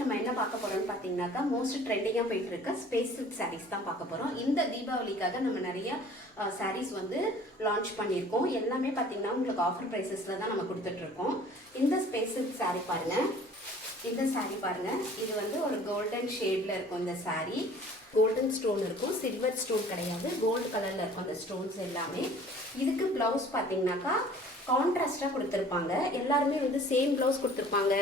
நம்ம என்ன பார்க்க போறோம்னு பார்த்தீங்கன்னாக்கா மோஸ்ட் ட்ரெண்டிங்காக போயிட்டு இருக்க ஸ்பேஸ் சில்க் சாரீஸ் தான் பார்க்க போறோம். இந்த தீபாவளிக்காக நம்ம நிறைய சாரீஸ் வந்து லான்ச் பண்ணியிருக்கோம். எல்லாமே பார்த்தீங்கன்னா உங்களுக்கு ஆஃபர் ப்ரைஸஸ்ல தான் நம்ம கொடுத்துட்டு இருக்கோம். இந்த ஸ்பேஸ் சில்க் சாரீ பாருங்க. இந்த சாரீ பாருங்க, இது வந்து ஒரு கோல்டன் ஷேட்ல இருக்கும். இந்த சாரீ கோல்டன் ஸ்டோன் இருக்கும், சில்வர் ஸ்டோன் கிடையாது, கோல்டு கலர்ல இருக்கும் அந்த ஸ்டோன்ஸ் எல்லாமே. இதுக்கு பிளவுஸ் பார்த்தீங்கன்னாக்கா கான்ட்ராஸ்டாக கொடுத்துருப்பாங்க. எல்லாருமே வந்து சேம் ப்ளவுஸ் கொடுத்துருப்பாங்க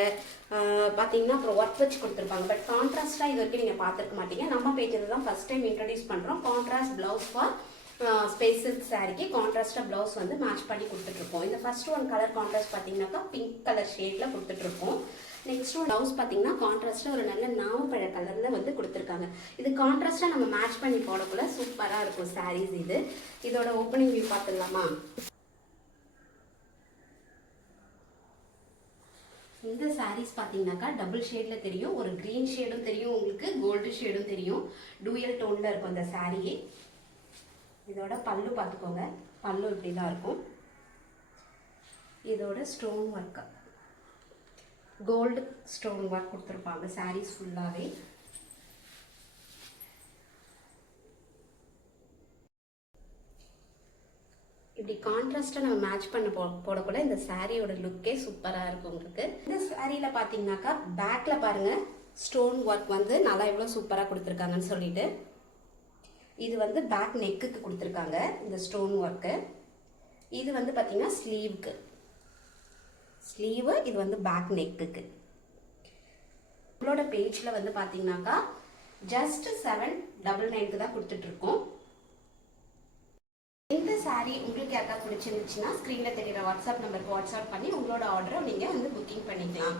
பார்த்தீங்கன்னா, அப்புறம் ஒர்க் வச்சு கொடுத்துருப்பாங்க. பட் கான்ட்ராஸ்டாக இது வரைக்கும் நீங்கள் பார்த்துருக்க மாட்டீங்க. நம்ம பேஜில் தான் ஃபர்ஸ்ட் டைம் இன்ட்ரடியூஸ் பண்ணுறோம். Contrast blouse for space silk சாரிக்கு கான்ட்ராஸ்டாக ப்ளவுஸ் வந்து மேட்ச் பண்ணி கொடுத்துட்ருக்கோம். இந்த ஃபர்ஸ்ட் ஒன் கலர் கான்ட்ராஸ்ட் பார்த்தீங்கன்னாக்கா பிங்க் கலர் ஷேடில் கொடுத்துட்ருக்கோம். நெக்ஸ்ட் ஒன் ப்ளவுஸ் பார்த்தீங்கன்னா கான்ட்ராஸ்டாக ஒரு நல்ல நாவப்பழ கலரில் வந்து கொடுத்துருக்காங்க. இது கான்ட்ராஸ்டாக நம்ம மேட்ச் பண்ணி போடக்குள்ள சூப்பராக இருக்கும் சாரீஸ். இதோட ஓப்பனிங் வியூ பார்த்துடலாமா? இந்த சாரீஸ் பார்த்தீங்கன்னாக்கா டபுள் ஷேடில் தெரியும், ஒரு க்ரீன் ஷேடும் தெரியும், உங்களுக்கு கோல்டு ஷேடும் தெரியும். டூயல் டோனில் இருக்கும் இந்த சாரியே. இதோட பல்லு பார்த்துக்கோங்க, பல்லு இப்படி தான் இருக்கும். இதோட stone work, gold stone work கொடுத்துருப்பாங்க சாரீஸ் ஃபுல்லாகவே. இப்படி கான்ட்ராஸ்டாக நம்ம மேட்ச் பண்ண போடக்கூட இந்த சாரியோட லுக்கே சூப்பராக இருக்கும் உங்களுக்கு. இந்த சாரியில் பார்த்தீங்கன்னாக்கா பேக்கில் பாருங்கள் ஸ்டோன் ஒர்க் வந்து நல்லா எவ்வளோ சூப்பராக கொடுத்துருக்காங்கன்னு சொல்லிட்டு. இது வந்து பேக் நெக்குக்கு கொடுத்துருக்காங்க இந்த ஸ்டோன் ஒர்க்கு. இது வந்து பார்த்தீங்கன்னா ஸ்லீவுக்கு, ஸ்லீவு இது வந்து பேக் நெக்குக்கு. உங்களோட பேஜில் வந்து பார்த்தீங்கன்னாக்கா ஜஸ்ட் 799 தான் கொடுத்துட்ருக்கோம். இந்த சாரீ உங்களுக்கு யாருக்கா பிடிச்சிருந்துச்சுன்னா ஸ்க்ரீனில் தெரிகிற வாட்ஸ்அப் நம்பருக்கு வாட்ஸ்அப் பண்ணி உங்களோட ஆர்டரை நீங்கள் வந்து புக்கிங் பண்ணிக்கலாம்.